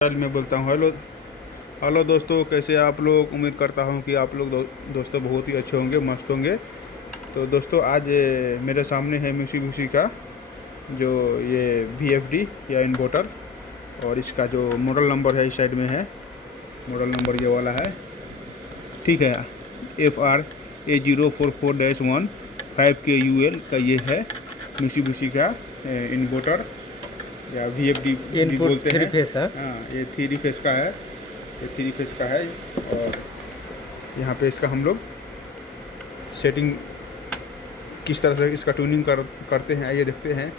चल मैं बोलता हूँ। हेलो हेलो दोस्तों, कैसे आप लोग। उम्मीद करता हूँ कि आप लोग दोस्तों बहुत ही अच्छे होंगे, मस्त होंगे। तो दोस्तों आज मेरे सामने है मित्सुबिशी का जो ये VFD या इन्वर्टर, और इसका जो मॉडल नंबर है इस साइड में है। मॉडल नंबर ये वाला है, ठीक है। FRA044-1 5KUL का ये है मित्सुबिशी का इन्वर्टर या VFD भी इनपुट बोलते थ्री हैं। फेस है। हाँ, ये थ्री फेस का है। ये थ्री फेस का है। और यहाँ पे इसका हम लोग सेटिंग किस तरह से इसका ट्यूनिंग करते हैं आइए देखते हैं।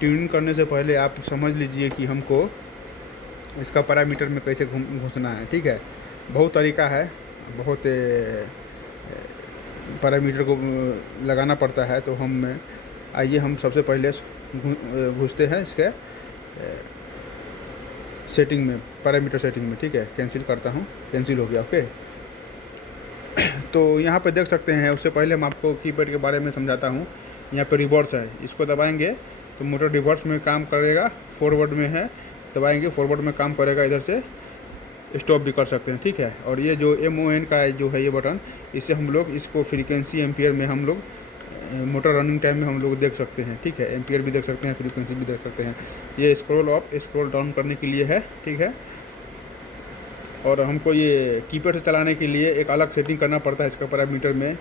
ट्यूनिंग करने से पहले आप समझ लीजिए कि हमको इसका पैरामीटर में कैसे घुसना है, ठीक है। बहुत तरीका है, बहुत पैरामीटर को लगाना पड़ता है। तो आइए हम सबसे पहले घुसते हैं इसके सेटिंग में, पैरामीटर सेटिंग में, ठीक है। कैंसिल करता हूँ, कैंसिल हो गया, ओके। तो यहाँ पे देख सकते हैं। उससे पहले मैं आपको कीपैड के बारे में समझाता हूँ। यहाँ पे रिवर्स है, इसको दबाएंगे तो मोटर रिवर्स में काम करेगा। फॉरवर्ड में है, दबाएंगे फॉरवर्ड में काम करेगा। इधर से स्टॉप भी कर सकते हैं, ठीक है। और ये जो MON का जो है ये बटन, इससे हम लोग इसको फ्रीक्वेंसी एम्पियर में हम लोग मोटर रनिंग टाइम में हम लोग देख सकते हैं, ठीक है। एम्पियर भी देख सकते हैं, फ्रीक्वेंसी भी देख सकते हैं। ये स्क्रॉल अप स्क्रॉल डाउन करने के लिए है, ठीक है। और हमको ये कीपैड से चलाने के लिए एक अलग सेटिंग करना पड़ता है इसका पैरामीटर में,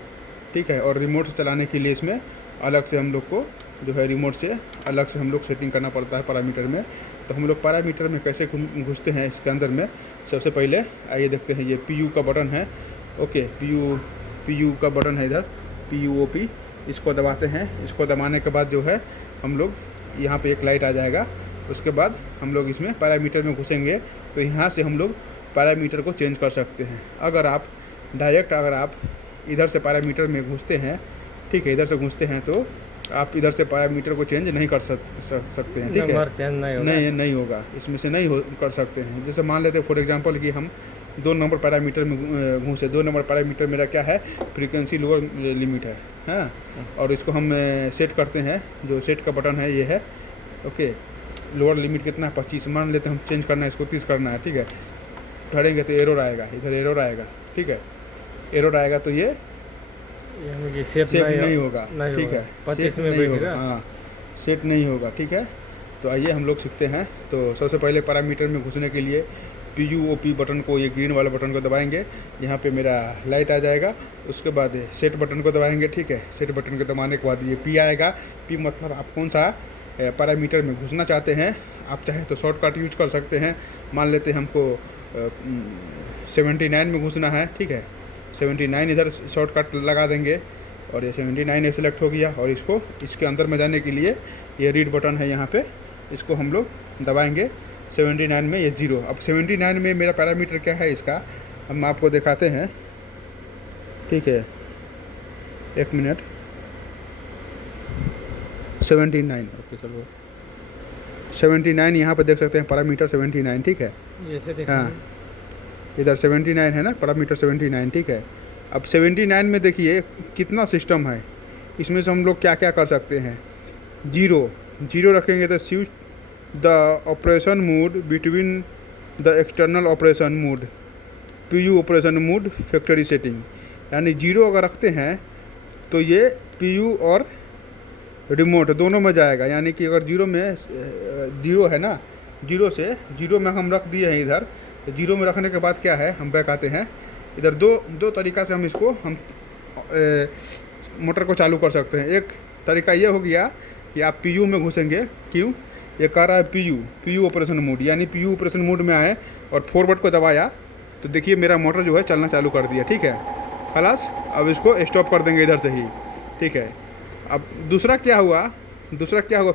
ठीक है। और रिमोट से चलाने के लिए इसमें अलग से हम लोग को जो है रिमोट से अलग से हम लोग सेटिंग करना पड़ता है पैरामीटर में। तो हम लोग पैरामीटर में कैसे घुसते हैं इसके अंदर में, सबसे पहले आइए देखते हैं। ये PU का बटन है, ओके। PU का बटन है इधर, PUOP। इसको दबाते हैं। इसको दबाने के बाद जो है हम लोग यहाँ पे एक लाइट आ जाएगा। उसके बाद हम लोग इसमें पैरामीटर में घुसेंगे तो यहाँ से हम लोग पैरामीटर को चेंज कर सकते हैं। अगर आप इधर से पैरामीटर में घुसते हैं, ठीक है, इधर से घुसते हैं तो आप इधर से पैरामीटर को चेंज नहीं कर सकते हैं, ठीक है। नंबर चेंज नहीं होगा। नहीं होगा, इसमें से नहीं कर सकते हैं। जैसे मान लेते हैं फॉर एग्जांपल कि हम 2 नंबर पैरामीटर में घुसे। 2 नंबर पैरामीटर मेरा क्या है, फ्रीक्वेंसी लोअर लिमिट है, हाँ। और इसको हम सेट करते हैं। जो सेट का बटन है ये है, ओके। लोअर लिमिट कितना है, 25 मान लेते हैं। हम चेंज करना है, इसको 30 करना है, ठीक है। धरेंगे तो एरर आएगा, इधर एरर आएगा, ठीक है। एरर आएगा तो ये यानी कि सेट नहीं होगा, ठीक है। 25 में नहीं होगा, बैठेगा। हाँ, सेट नहीं होगा, ठीक है। तो आइए हम लोग सीखते हैं। तो सबसे पहले पैरामीटर में घुसने के लिए PUOP बटन को, ये ग्रीन वाला बटन को दबाएंगे। यहाँ पे मेरा लाइट आ जाएगा। उसके बाद सेट बटन को दबाएंगे, ठीक है। सेट बटन को दबाने के बाद ये P आएगा। P मतलब आप कौन सा पैरामीटर में घुसना चाहते हैं। आप चाहे तो शॉर्टकट यूज कर सकते हैं। मान लेते हैं हमको 79 में घुसना है, ठीक है। 79 इधर शॉर्टकट लगा देंगे और ये 79 सेलेक्ट हो गया। और इसके अंदर में जाने के लिए ये रीड बटन है यहाँ पे, इसको हम लोग दबाएंगे। 79 में ये 0। अब 79 में मेरा पैरामीटर क्या है इसका हम आपको दिखाते हैं, ठीक है। 1 मिनट। 79, ओके चलो। 79 यहाँ पे देख सकते हैं पैरामीटर 79, ठीक है। जैसे देखिए, हाँ, इधर 79 है ना, पैरामीटर 79, ठीक है। अब 79 में देखिए कितना सिस्टम है। इसमें से हम लोग क्या क्या कर सकते हैं। जीरो रखेंगे तो switch the operation mode between the external operation mode, PU operation mode factory setting. यानी 0 अगर रखते हैं तो ये PU और रिमोट दोनों में जाएगा। यानी कि अगर 0 है ना, 0 में हम रख दिए हैं इधर। तो 0 में रखने के बाद क्या है, हम बैक आते हैं। इधर दो तरीक़ा से हम मोटर को चालू कर सकते हैं। एक तरीका ये हो गया कि आप PU में घुसेंगे। क्यों, ये कह रहा है PU ऑपरेशन मोड, यानी PU ऑपरेशन मोड में आए और फॉरवर्ड को दबाया तो देखिए मेरा मोटर जो है चलना चालू कर दिया, ठीक है। खलास, अब इसको स्टॉप कर देंगे इधर से ही, ठीक है। अब दूसरा क्या हुआ,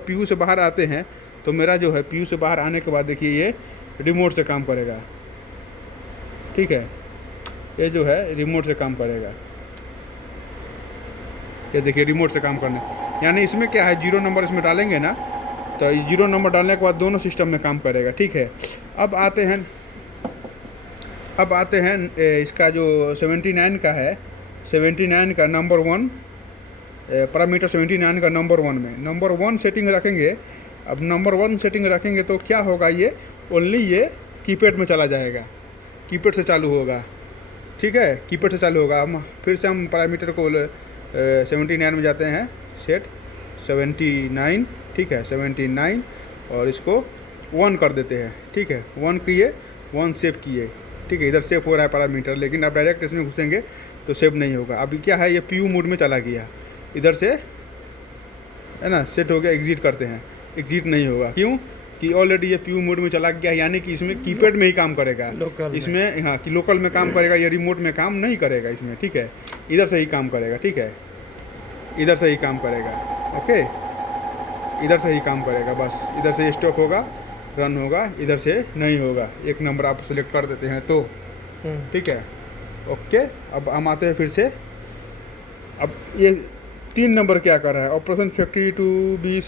PU से बाहर आते हैं तो मेरा जो है PU से बाहर आने के बाद देखिए ये रिमोट से काम करेगा, ठीक है। ये जो है रिमोट से काम करेगा, ये देखिए रिमोट से काम करने। यानी इसमें क्या है, 0 नंबर इसमें डालेंगे ना तो 0 नंबर डालने के बाद दोनों सिस्टम में काम करेगा, ठीक है। अब आते हैं इसका जो 79 का है, 79 का नंबर 1 पैरामीटर 79 का नंबर 1 में नंबर 1 सेटिंग रखेंगे। अब नंबर 1 सेटिंग रखेंगे तो क्या होगा, ये ओनली ये कीपैड में चला जाएगा, कीपैड से चालू होगा, ठीक है, कीपैड से चालू होगा। हम फिर से हम पैरामीटर को 79 में जाते हैं, सेट 79, ठीक है 79, और इसको 1 कर देते हैं, ठीक है 1 किए, 1 सेव किए, ठीक है। इधर सेव हो रहा है पैरामीटर, लेकिन अब डायरेक्ट इसमें घुसेंगे तो सेव नहीं होगा। अभी क्या है, ये PU मोड में चला गया, इधर से है ना सेट हो गया, एग्जिट करते हैं, एग्जिट नहीं होगा, क्यों कि ऑलरेडी ये PU मोड में चला गया, यानी कि इसमें कीपैड में ही काम करेगा, लोकल इसमें हाँ कि लोकल में काम करेगा, ये रिमोट में काम नहीं करेगा इसमें, ठीक है। इधर से ही काम करेगा, ठीक है, इधर से ही काम करेगा, ओके, इधर से ही काम करेगा, बस इधर से स्टॉप होगा, रन होगा, इधर से नहीं होगा। एक नंबर आप सेलेक्ट कर देते हैं तो, ठीक है, ओके। अब हम आते हैं फिर से, अब ये 3 नंबर क्या कर रहा है, operation factory to be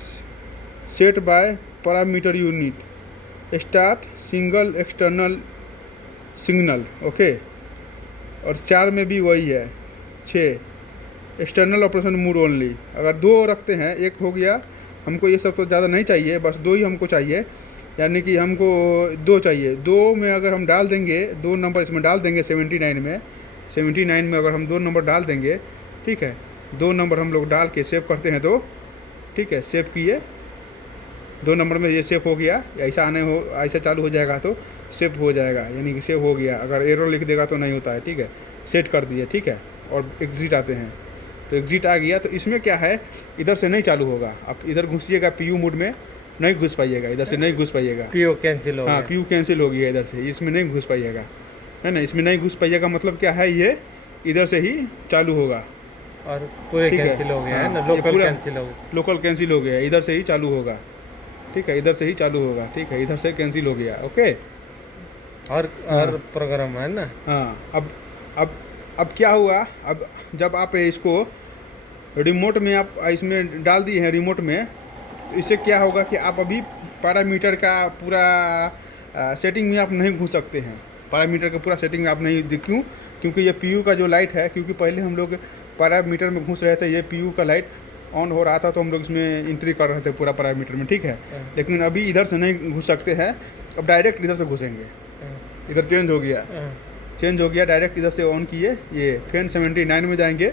set by parameter unit, start single external signal, okay. और 4 में भी वही है, 6 एक्सटर्नल ऑपरेशन मोड ओनली। अगर 2 रखते हैं, एक हो गया, हमको ये सब तो ज़्यादा नहीं चाहिए, बस 2 ही हमको चाहिए, यानी कि हमको 2 चाहिए। 2 में अगर हम डाल देंगे, 2 नंबर इसमें डाल देंगे 79 में अगर हम 2 नंबर डाल देंगे, ठीक है, 2 नंबर हम लोग डाल के सेव करते हैं तो, ठीक है, सेव किए, 2 नंबर में ये सेव हो गया, ऐसा चालू हो जाएगा तो सेव हो जाएगा, यानी कि सेव हो गया। अगर एरर लिख देगा तो नहीं होता है, ठीक है, सेट कर दिए, ठीक है। और एग्जिट आते हैं तो एग्जिट आ गया, तो इसमें क्या है, इधर से नहीं चालू होगा। आप इधर घुसिएगा PU मोड में, नहीं घुस पाइएगा, इधर से नहीं घुस पाइएगा, PU कैंसिल हो हाँ गया। PU कैंसिल हो गया, इधर से इसमें नहीं घुस पाइएगा, है ना, इसमें नहीं घुस पाइएगा, मतलब क्या है, ये इधर से ही चालू होगा, और पूरे ठीक है, कैंसिल हो गया है ना, हाँ, ये लोकल पूरा कैंसिल हो गया। लोकल कैंसिल हो गया, इधर से ही चालू होगा, ठीक है, इधर से ही चालू होगा, ठीक है, इधर से कैंसिल हो गया, ओके। और प्रोग्राम है ना। हाँ, अब क्या हुआ, अब जब आप इसको रिमोट में आप इसमें डाल दिए हैं रिमोट में, तो इससे क्या होगा कि आप अभी पैरामीटर का पूरा सेटिंग में आप नहीं घुस सकते हैं, पैरामीटर का पूरा सेटिंग में आप नहीं, क्यों, क्योंकि ये PU का जो लाइट है, क्योंकि पहले हम लोग पैरामीटर में घुस रहे थे, ये PU का लाइट ऑन हो रहा था, तो हम लोग इसमें एंट्री कर रहे थे पूरा पैरामीटर में, ठीक है। लेकिन अभी इधर से नहीं घुस सकते हैं, अब डायरेक्ट इधर से घुसेंगे, इधर चेंज हो गया, डायरेक्ट इधर से ऑन किए, ये फिर 79 में जाएंगे,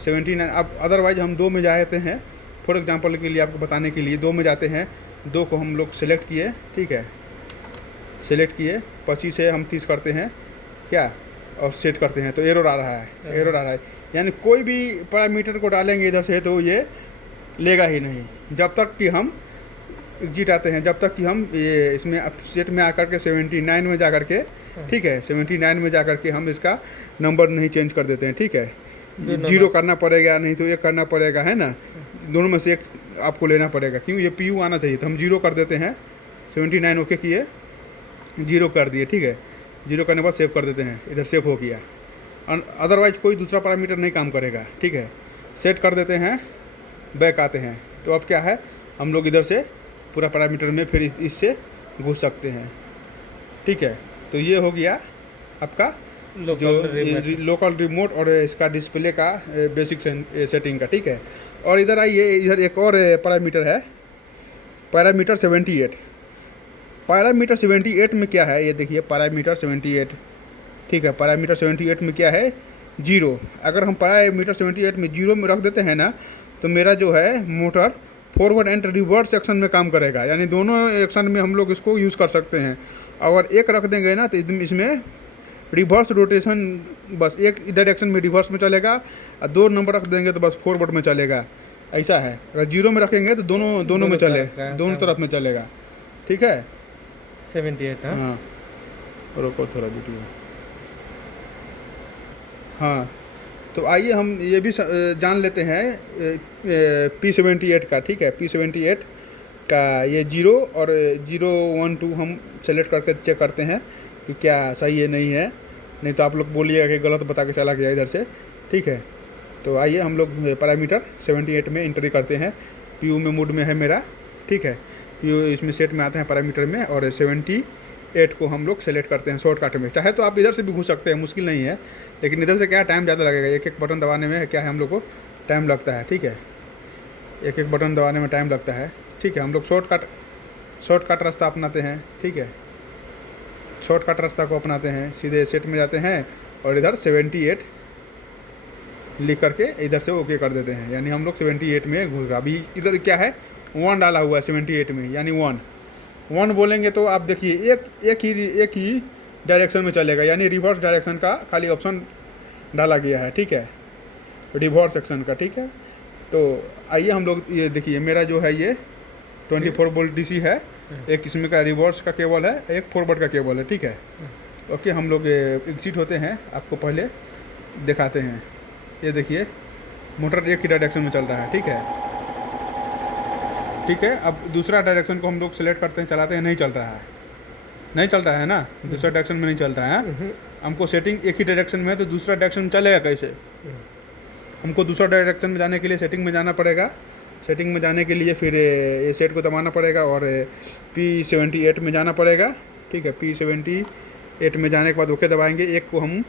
79। अब अदरवाइज हम 2 में जाते हैं, फॉर एग्जांपल के लिए आपको बताने के लिए 2 में जाते हैं, 2 को हम लोग सेलेक्ट किए, ठीक है, सेलेक्ट किए, 25 से हम 30 करते हैं क्या, और सेट करते हैं, तो एरर आ रहा है, यानी कोई भी पैरामीटर को डालेंगे इधर से तो ये लेगा ही नहीं, जब तक कि हम एग्जिट आते हैं, जब तक कि हम ये इसमें सेट में आकर के 79 में जा कर के, ठीक है, 79 में जा कर के हम इसका नंबर नहीं चेंज कर देते हैं, ठीक है। 0 करना पड़ेगा, नहीं तो 1 करना पड़ेगा, है ना, दोनों में से एक आपको लेना पड़ेगा, क्यों, ये PU आना चाहिए, तो हम 0 कर देते हैं, 79 ओके किए, 0 कर दिए, ठीक है, 0 करने के बाद सेव कर देते हैं, इधर सेव हो गया। अदरवाइज कोई दूसरा पैरामीटर नहीं काम करेगा, ठीक है, सेट कर देते हैं, बैक आते हैं, तो अब क्या है, हम लोग इधर से पूरा पैरामीटर में फिर इससे घुस सकते हैं, ठीक है। तो ये हो गया आपका जो लोकल रिमोट और इसका डिस्प्ले का बेसिक सेटिंग का, ठीक है। और इधर आइए, इधर एक और पैरामीटर है, पैरामीटर 78। पैरामीटर 78 में क्या है, ये देखिए पैरामीटर 78, ठीक है, पैरामीटर 78 में क्या है, 0। अगर हम पैरामीटर 78 में 0 में रख देते हैं ना, तो मेरा जो है motor forward and reverse action में काम करेगा, यानी दोनों एक्शन में हम लोग इसको यूज़ कर सकते हैं। अगर एक रख देंगे ना, तो इसमें रिवर्स रोटेशन, बस एक डायरेक्शन में रिवर्स में चलेगा, और 2 नंबर रख देंगे तो बस फॉरवर्ड में चलेगा, ऐसा है। अगर 0 में रखेंगे तो दोनों में चलेगा, दोनों तरफ में चलेगा, ठीक है। 78, हाँ, रोको थोड़ा वीडियो, हाँ, तो आइए हम ये भी जान लेते हैं P78 का, ठीक है, P78 का ये 0 और 0, 1, 2 हम सेलेक्ट करके चेक करते हैं कि क्या सही है, नहीं है, नहीं तो आप लोग बोलिएगा कि गलत बता के चला गया इधर से, ठीक है। तो आइए हम लोग पैरामीटर 78 में एंट्री करते हैं, PU में मोड में है मेरा, ठीक है, PU इसमें सेट में आते हैं पैरामीटर में, और 78 को हम लोग सेलेक्ट करते हैं शॉर्टकट में। चाहे तो आप इधर से भी घुस सकते हैं, मुश्किल नहीं है, लेकिन इधर से क्या टाइम ज़्यादा लगेगा, एक एक बटन दबाने में क्या है, हम लोग को टाइम लगता है, ठीक है, एक एक बटन दबाने में टाइम लगता है, ठीक है। हम लोग शॉर्टकट रास्ता अपनाते हैं, ठीक है, शॉर्टकट रास्ता को अपनाते हैं, सीधे सेट में जाते हैं और इधर 78 लिख करके इधर से ओके कर देते हैं, यानी हम लोग 78 में घुस रहा। अभी इधर क्या है 1 डाला हुआ है 78 में, यानी 1 बोलेंगे तो आप देखिए एक ही डायरेक्शन में चलेगा, यानी रिवर्स डायरेक्शन का खाली ऑप्शन डाला गया है, ठीक है, रिवर्स सेक्शन का, ठीक है। तो आइए हम लोग ये देखिए मेरा जो है ये 24 वोल्ट डीसी है, एक किस्म का रिवर्स का केबल है, एक फॉरवर्ड का केबल है, ठीक है। ओके, हम लोग एग्जिट होते हैं, आपको पहले दिखाते हैं। ये देखिए मोटर एक ही डायरेक्शन में चल रहा है, ठीक है, ठीक है। अब दूसरा डायरेक्शन को हम लोग सेलेक्ट करते हैं, चलाते हैं, नहीं चल रहा है, नहीं चल रहा है ना, दूसरा डायरेक्शन में नहीं चल रहा है। हमको सेटिंग एक ही डायरेक्शन में है तो दूसरा डायरेक्शन में चलेगा कैसे? हमको दूसरा डायरेक्शन में जाने के लिए सेटिंग में जाना पड़ेगा। सेटिंग में जाने के लिए फिर ये सेट को दबाना पड़ेगा और P78 में जाना पड़ेगा, ठीक है। P78 में जाने के बाद ओके दबाएंगे, एक को हम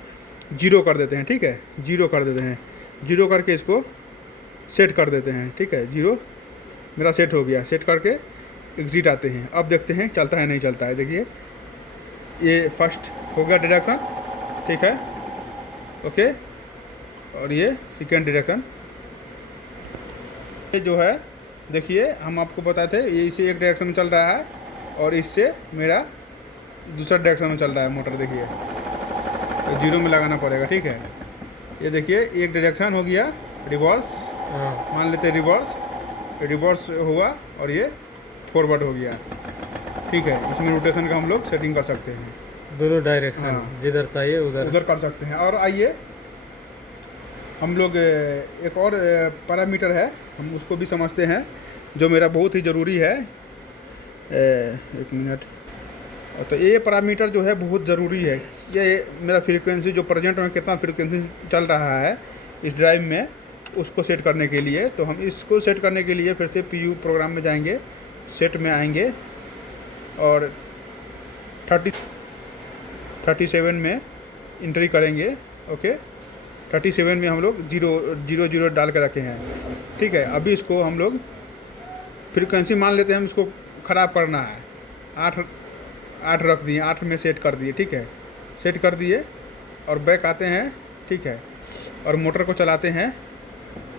0 कर देते हैं, ठीक है, 0 कर देते हैं, 0 करके इसको सेट कर देते हैं, ठीक है। 0 मेरा सेट हो गया, सेट करके एग्जिट आते हैं। अब देखते हैं चलता है नहीं चलता है। देखिए ये फर्स्ट हो गया डायरेक्शन, ठीक है, ओके, और ये सेकेंड डायरेक्शन। ये जो है देखिए हम आपको बताते हैं, ये इसे एक डायरेक्शन में चल रहा है और इससे मेरा दूसरा डायरेक्शन में चल रहा है मोटर। देखिए तो 0 में लगाना पड़ेगा, ठीक है। ये देखिए एक डायरेक्शन हो गया रिवर्स, मान लेते हैं रिवर्स हुआ और ये फॉरवर्ड हो गया, ठीक है। इसमें रोटेशन का हम लोग सेटिंग कर सकते हैं, दोनों डायरेक्शन, हाँ। जिधर चाहिए उधर कर सकते हैं। और आइए हम लोग एक और पैरामीटर है, हम उसको भी समझते हैं, जो मेरा बहुत ही ज़रूरी है। एक मिनट। तो ये पैरामीटर जो है बहुत ज़रूरी है, ये मेरा फ्रीक्वेंसी जो प्रेजेंट में कितना फ्रीक्वेंसी चल रहा है इस ड्राइव में, उसको सेट करने के लिए। तो हम इसको सेट करने के लिए फिर से PU प्रोग्राम में जाएंगे, सेट में आएंगे और 37 में एंट्री करेंगे, ओके। 37 में हम लोग 0 डाल के रखे हैं, ठीक है। अभी इसको हम लोग फ्रीक्वेंसी मान लेते हैं, हम इसको ख़राब करना है, 8 रख दिए, 8 में सेट कर दिए, ठीक है, सेट कर दिए और बैक आते हैं, ठीक है, और मोटर को चलाते हैं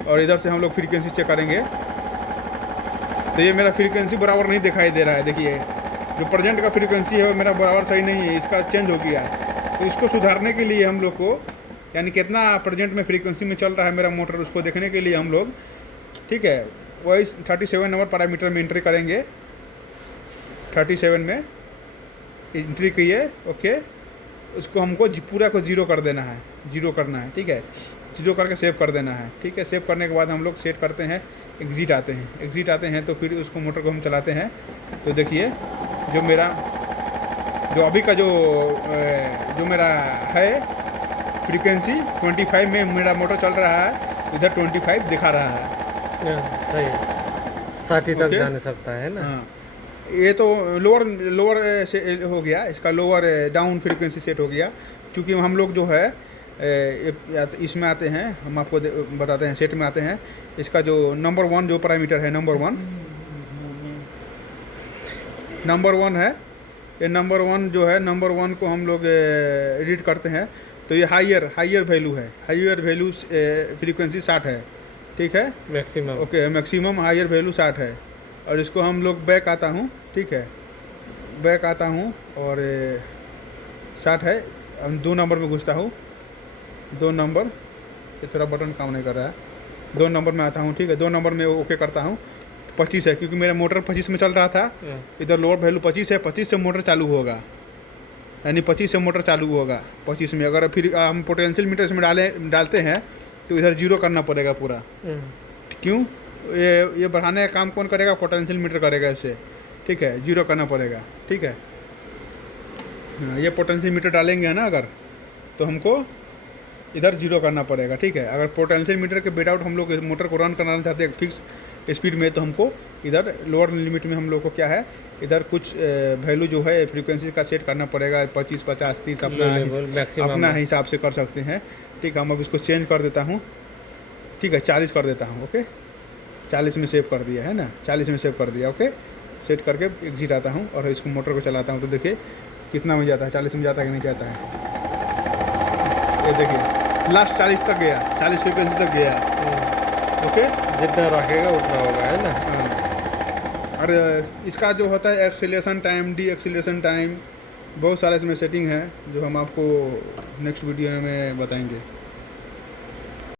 और इधर से हम लोग फ्रीक्वेंसी चेक करेंगे। तो ये मेरा फ्रीक्वेंसी बराबर नहीं दिखाई दे रहा है, देखिए जो प्रेजेंट का फ्रीक्वेंसी है वो मेरा बराबर सही नहीं है, इसका चेंज हो गया है। तो इसको सुधारने के लिए हम लोग को, यानी कितना प्रेजेंट में फ्रीक्वेंसी में चल रहा है मेरा मोटर, उसको देखने के लिए हम लोग, ठीक है, वही 37 नंबर पैरामीटर में एंट्री करेंगे। 37 में एंट्री किए, ओके, उसको हमको पूरा को 0 कर देना है, 0 करना है, ठीक है, 0 करके सेव कर देना है, ठीक है। सेव करने के बाद हम लोग सेट करते हैं, एग्जिट आते हैं, तो फिर उसको मोटर को हम चलाते हैं। तो देखिए जो अभी का जो मेरा है फ्रीक्वेंसी 25 में मेरा मोटर चल रहा है, इधर 25 दिखा रहा है, सही है, 60 तक ओके? जाने सकता है ना। हाँ, ये तो लोअर से हो गया, इसका लोअर डाउन फ्रीक्वेंसी सेट हो गया। क्योंकि हम लोग जो है इसमें आते हैं, हम आपको बताते हैं, सेट में आते हैं, इसका जो नंबर 1 जो पैरामीटर है, नंबर वन है, ये नंबर 1 जो है, नंबर 1 को हम लोग एडिट करते हैं। तो ये हाइयर वैल्यू है, हाइयर वैल्यू फ्रीक्वेंसी 60 है, ठीक है, maximum, okay, maximum higher value 60 है। और इसको हम लोग बैक आता हूँ, ठीक है, बैक आता हूँ और 60 है, हम 2 नंबर में घुसता हूँ, 2 नंबर, ये थोड़ा बटन काम नहीं कर रहा है, 2 नंबर में आता हूँ, ठीक है, 2 नंबर में ओके करता हूँ। 25 है, क्योंकि मेरा मोटर 25 में चल रहा था, इधर लोअर वैल्यू 25 है, 25 से मोटर चालू होगा, यानी 25 से मोटर चालू होगा 25 में। अगर फिर हम पोटेंशियल मीटर इसमें डालते हैं तो इधर 0 करना पड़ेगा पूरा। क्यों? ये बढ़ाने का काम कौन करेगा? पोटेंशियल मीटर करेगा इसे, ठीक है, 0 करना पड़ेगा, ठीक है। हाँ, ये पोटेंशियल मीटर डालेंगे ना अगर, तो हमको इधर 0 करना पड़ेगा, ठीक है। अगर पोटेंशियल मीटर के बेट आउट हम लोग मोटर को रन करना चाहते हैं फिक्स स्पीड में, तो हमको इधर लोअर लिमिट में हम लोग को क्या है, इधर कुछ वैल्यू जो है फ्रीक्वेंसी का सेट करना पड़ेगा, 25, 50, 30 अपना हिसाब से कर सकते हैं, ठीक है। हम अब इसको चेंज कर देता हूँ, ठीक है, 40 कर देता हूँ, ओके, 40 में सेव कर दिया है ना, 40 में सेव कर दिया, ओके। सेट करके एग्जिट आता हूँ और इसको मोटर को चलाता हूँ, तो देखिए कितना में जाता है, 40 में जाता है कि नहीं जाता है। ये देखिए लास्ट 40 तक गया, 40 फ्रीक्वेंसी तक गया। ओके, जितना रखेगा उतना होगा, है ना। हाँ। और इसका जो होता है acceleration time, D acceleration time, बहुत सारा इसमें सेटिंग है जो हम आपको नेक्स्ट वीडियो में बताएंगे।